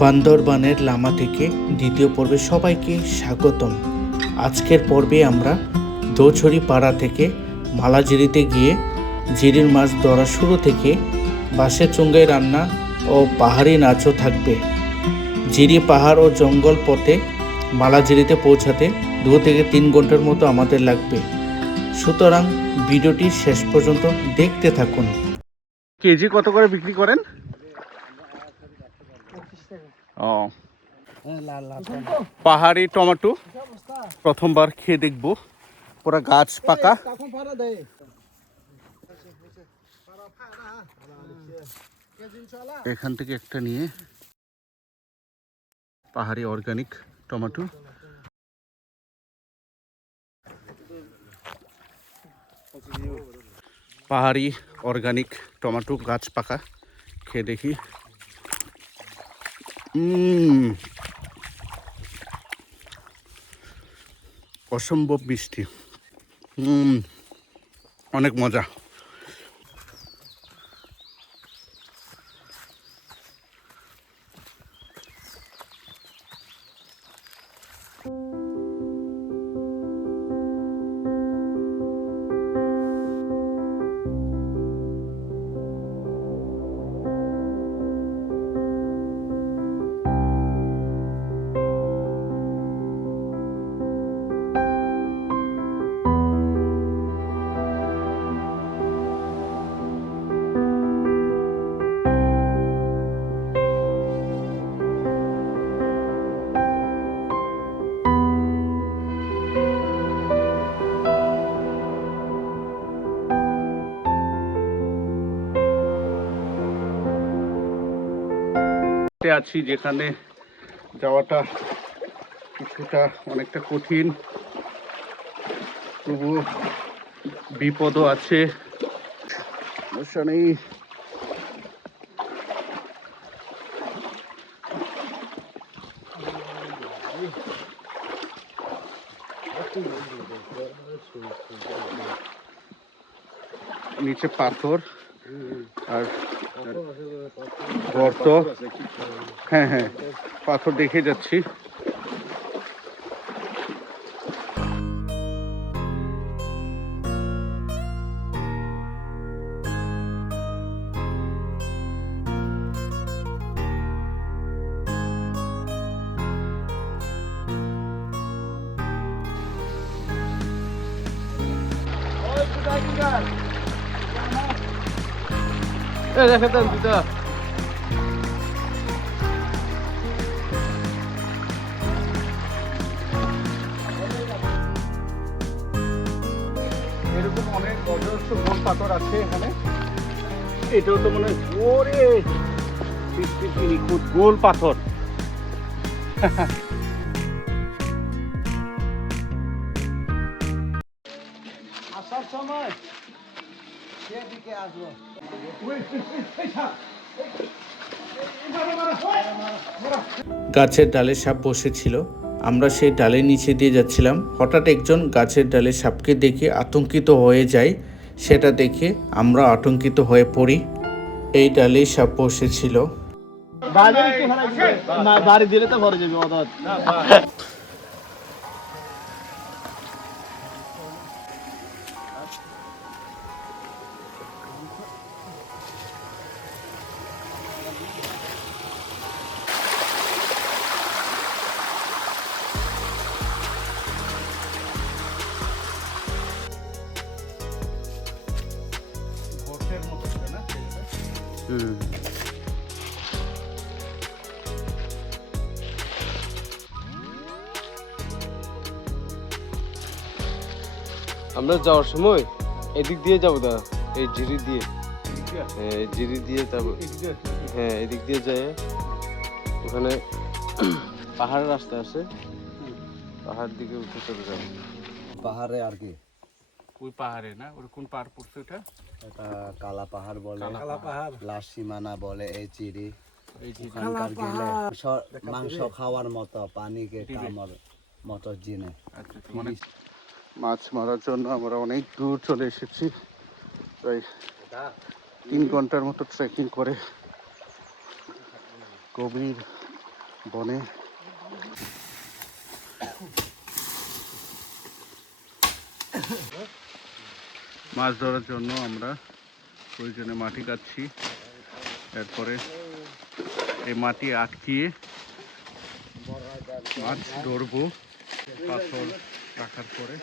বান্দরবানের লামা থেকে দ্বিতীয় পর্বে সবাইকে স্বাগতম। আজকের পর্বে আমরা দোছড়ি পাড়া থেকে মালাজিরিতে গিয়ে জিরির মাছ ধরা শুরু থেকে বাঁশের চুঙ্গায় রান্না ও পাহাড়ি নাচও থাকবে। জিরি পাহাড় ও জঙ্গল পথে মালাজিরিতে পৌঁছাতে 2 থেকে 3 ঘন্টার মতো আমাদের লাগবে। সুতরাং ভিডিওটি শেষ পর্যন্ত দেখতে থাকুন। কেজি কত করে বিক্রি করেন? ও, পাহাড়ি টমেটো প্রথমবার খেয়ে দেখবো। পুরো গাছ পাকা। এখান থেকে একটা নিয়ে পাহাড়ি অর্গানিক টমেটো। পাহাড়ি অর্গানিক টমেটো গাছ পাকা, খেয়ে দেখি। অসম্ভব মিষ্টি, অনেক মজা। আছি যেখানে যাওয়াটা কিছুটা অনেকটা কঠিন, তবু বিপদও আছে। নিচে পাথর আর গর্ত। হ্যাঁ হ্যাঁ, পাথর দেখে যাচ্ছি। এরকম অনেক অজস্র গোল পাথর আছে এখানে। এটাও তো মনে হয় ওরে গোল পাথর। আসার সময় সেদিকে আসবো। গাছের ডালে সাপ বসেছিল, আমরা সেই ডালের নিচে দিয়ে যাচ্ছিলাম। হঠাৎ একজন গাছের ডালে সাপকে দেখে আতঙ্কিত হয়ে যায়। সেটা দেখে আমরা আতঙ্কিত হয়ে পড়ি। এই ডালেই সাপ বসেছিল। বাড়ি দিলে তো ভরে যাবে। আমরা যাওয়ার সময় এদিক দিয়ে যাবো দাদা, এই জিরি দিয়ে। হ্যাঁ, জিরি দিয়ে যাবো। হ্যাঁ, এদিক দিয়ে যায়। ওখানে পাহাড়ের রাস্তা আছে, পাহাড় দিকে উঠে চলে যাবো। পাহাড়ে আর কি? ওই পাহাড়ে না? ওর কোন পাহাড় পড়ছে ওটা? এটা কালা পাহাড় বলে, লাশ সীমানা বলে। এই চিড়ি এই যে ওখানকার গেলে মাংস খাওয়ার মতো, পানিকে কামড় মতো জিনে। আচ্ছা, মানে মাছ মারার জন্য আমরা অনেক দূর চলে এসেছি। প্রায় 3 ঘন্টার মতো ট্রেকিং করে গভীর বনে মাছ ধরার জন্য আমরা প্রয়োজনে মাটি কাটছি, এরপরে এই মাটি আটকিয়ে মাছ ধরবো পাথর রাখার পরে।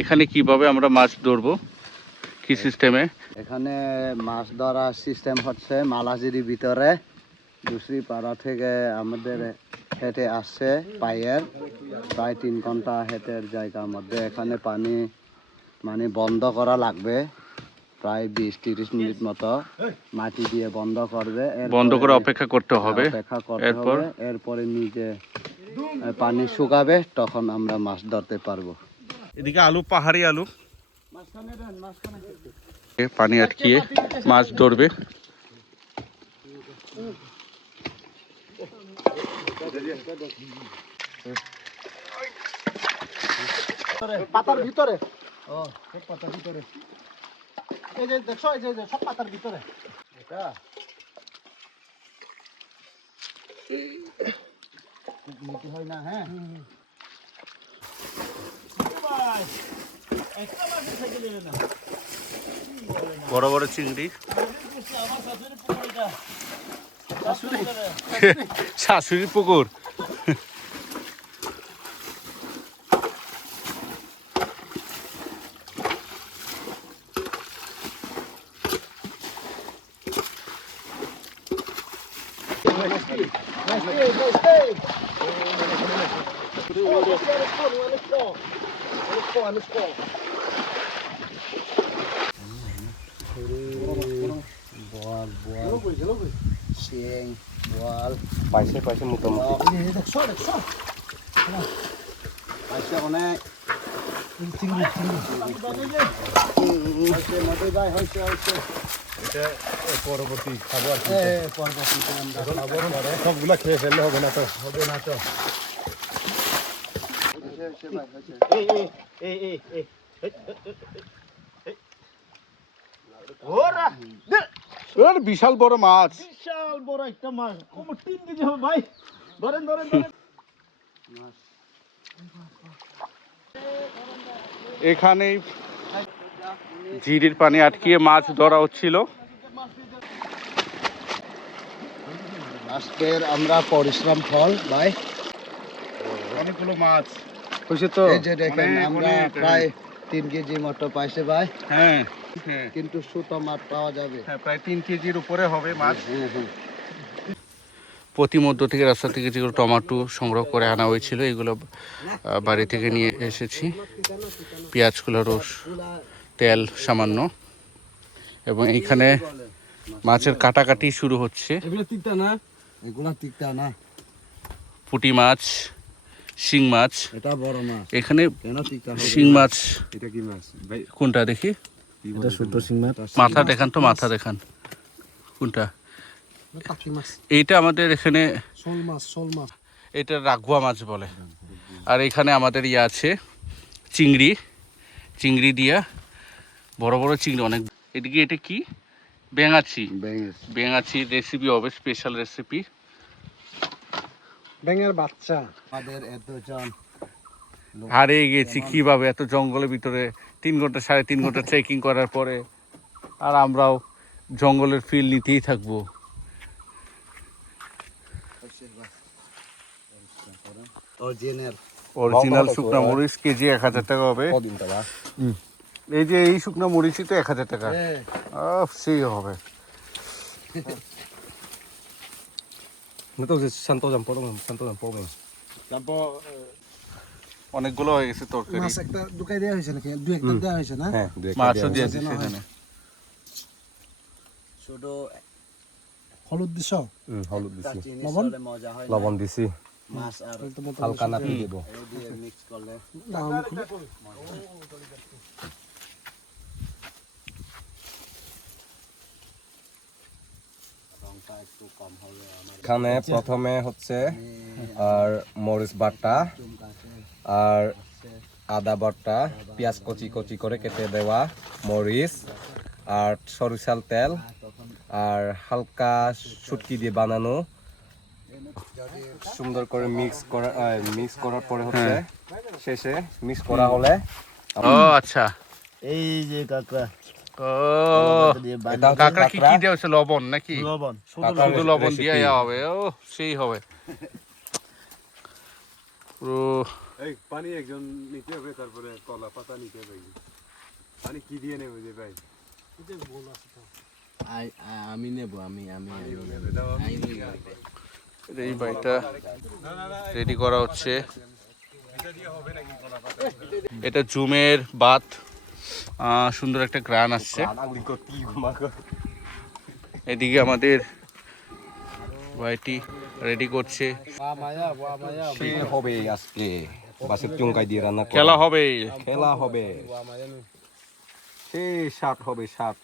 এখানে কিভাবে আমরা মাছ ধরবো, কি সিস্টেমে? এখানে মাছ ধরার সিস্টেম হচ্ছে মালাজিরির ভিতরে দুসরি পাড়া থেকে আমাদের হেঁটে আসছে পায়ের প্রায় 3 ঘন্টা হেঁটের জায়গার মধ্যে। এখানে পানি মানে বন্ধ করা লাগবে প্রায় 20-30 মিনিট মতো, মাটি দিয়ে বন্ধ করবে, বন্ধ করে অপেক্ষা করতে হবে। অপেক্ষা করতে হবে, এরপরে নিজে পানি শুকাবে, তখন আমরা মাছ ধরতে পারবো। এদিকে আলু, পাহাড়ি আলু, পানি আটকিয়ে মাছ ধরবে। পাতার ভিতরে, ও সব পাতার ভিতরে, এই যে দেখছো, এই যে সব পাতার ভিতরে এটা নিতে হয় না। হ্যাঁ বড় বড় চিংড়ি, শাশুড়ির পুকুর। বোয়াল শিং বোয়াল পাইছে মোটামুটি। দেখছো দেখছো পাইছে অনেক মধু ভাই, হয়েছে এটা পরবর্তী খাবার, পরবর্তীতে আমরা সবগুলা খেয়ে ফেললে হবে না তো। বিশাল বড় মাছ, বিশাল বড় একটা মাছ, কম 3 কেজি হবে ভাই। ধরেন ধরেন ধরেন। এখানেই ঝিরির পানি আটকিয়ে মাছ ধরা হচ্ছিল। আজকের আমরা পরিশ্রম ফল ভাই, অনেকগুলো মাছ হয়েছে তো। এই যে দেখেন আমরা প্রায় 3 কেজি মতো পাইছে ভাই, হ্যাঁ, কিন্তু ছোট মাছ পাওয়া যাবে। প্রায় 3 কেজির উপরে হবে মাছ। হ্যাঁ। প্রতিমধ্য থেকে রাস্তা থেকে যেগুলো টমেটো সংগ্রহ করে আনা হয়েছিল, এগুলো বাড়ি থেকে নিয়ে এসেছি। পেঁয়াজগুলো, রস, তেল সামান্য, এবং এইখানে মাছের কাটাকাটি শুরু হচ্ছে। এগুলো তিতা না, এগুলা তিক্তা না, পুঁটি মাছ, শিং মাছ। এটা বড় মাছ, এখানে কেন তিক্তা হবে? শিং মাছ এটা কি মাছ ভাই? কোনটা দেখি? এটা ছোট শিং মাছ, মাথা দেখান তো, মাথা দেখান কোনটা। কাকি মাছ, এইটা আমাদের এখানে, শোল মাছ। এটা রাঘুয়া মাছ বলে। আর এখানে আমাদের ইয়ে আছে চিংড়ি দিয়া, বড় বড় চিংড়ি অনেক। এদিকে এটা কি? বেঙাচি রেসিপি হবে, স্পেশাল রেসিপি। ব্যাঙের বাচ্চা। আমাদের এতজন হারিয়ে গেছি কিভাবে এত জঙ্গলের ভিতরে 3 ঘন্টা 3.5 ঘন্টা ট্রেকিং করার পরে, আর আমরাও জঙ্গলের ফিল নিতেই থাকবো। অরিজিনাল শুকনা মরিচ কেজি 1000 টাকা হবে। এই যে এই শুকনা মরিচই তো 1000 টাকা, সেই হবে। অনেকগুলো হয়ে গেছে তরকারি, মাছ একটা ঢুকাই দেওয়া হয়েছে নাকি? 2-1টা দেওয়া হয়েছে না? মাছও দিয়েছি সেখানে। ছোট হলুদ দিছ, হলুদ দিছি, লবণ? মজা হয় লবণ দিছি, মাছ আর হালকা নাড়ি দেব। এই দিয়ে মিক্স করলে রংটা একটু কম হবে। এখানে প্রথমে হচ্ছে আর মরিচ বাটা আর আদা বাটা, পেঁয়াজ কচি কচি করে কেটে দেওয়া, মরিচ আর সরিষার তেল আর হালকা শুটকি দিয়ে বানানো, সুন্দর করে মিক্স করার পরে হচ্ছে শেষে মিক্স করা হলে ও আচ্ছা, এই যে কাঁকড়া ও এটা হচ্ছে কাঁকড়া কি কাঁকড়া। কি দেওয়া হচ্ছে? লবণ নাকি? লবণ কাঁকড়ার শুধু লবণ recipe। দিয়ে হবে, ও সেই হবে পুরো। এই পানি একজন নিতে হবে, তারপরে কলা পাতা নিতে হবে। পানি কি দিয়ে নেবে যে ভাই? আমি নেব, আমি এই বাড়িটা রেডি করা হচ্ছে। এটা জুমের বাত, সুন্দর একটা গ্রান আসছে। এদিকে আমাদের ভাইটি রেডি করছে, সে হবে আজকে বাসের চুঙ্কাই দিয়ে রান্না করা। খেলা হবে। খেলা হবে, সে সাত হবে, সাত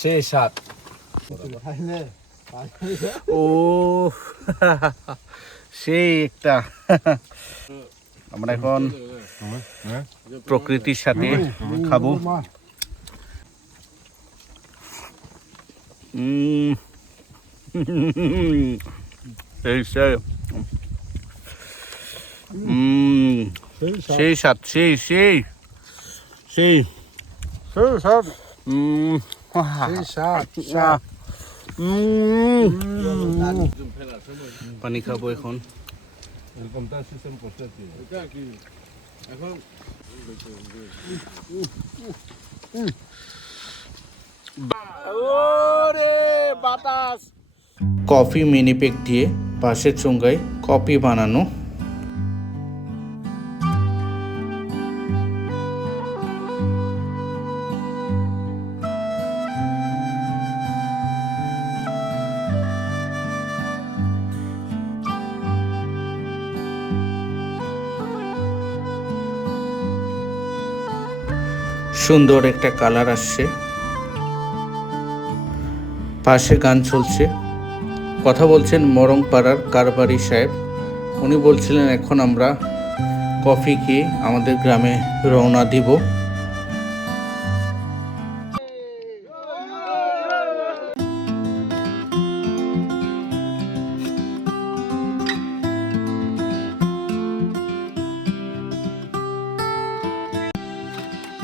সে সাত। ও সেই একটা আমরা এখন প্রকৃতির সাথে খাবো। সেই সেই সেই স্বাদ, সেই সেই সেই পানি খাবো এখন। কফি মিনি প্যাক দিয়ে বাঁশের চুঙ্গায় কফি বানানো। সুন্দর একটা কালার আসছে, পাশে গান চলছে। কথা বলছেন মরংপাড়ার কারবারি সাহেব। উনি বলছিলেন এখন আমরা কফি খেয়ে আমাদের গ্রামে রওনা দিব।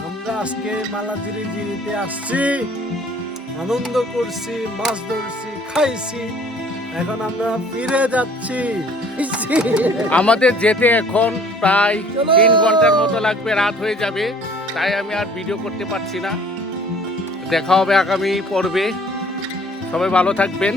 আমরা আজকে মালাজিরি জিরিতে আসছি, আনন্দ করছি, মাছ ধরছি, খাইছি, এখন আমরা ফিরে যাচ্ছি। আমাদের যেতে এখন প্রায় 3 ঘন্টার মতো লাগবে, রাত হয়ে যাবে, তাই আমি আর ভিডিও করতে পারছি না। দেখা হবে আগামী পর্বে, সবাই ভালো থাকবেন।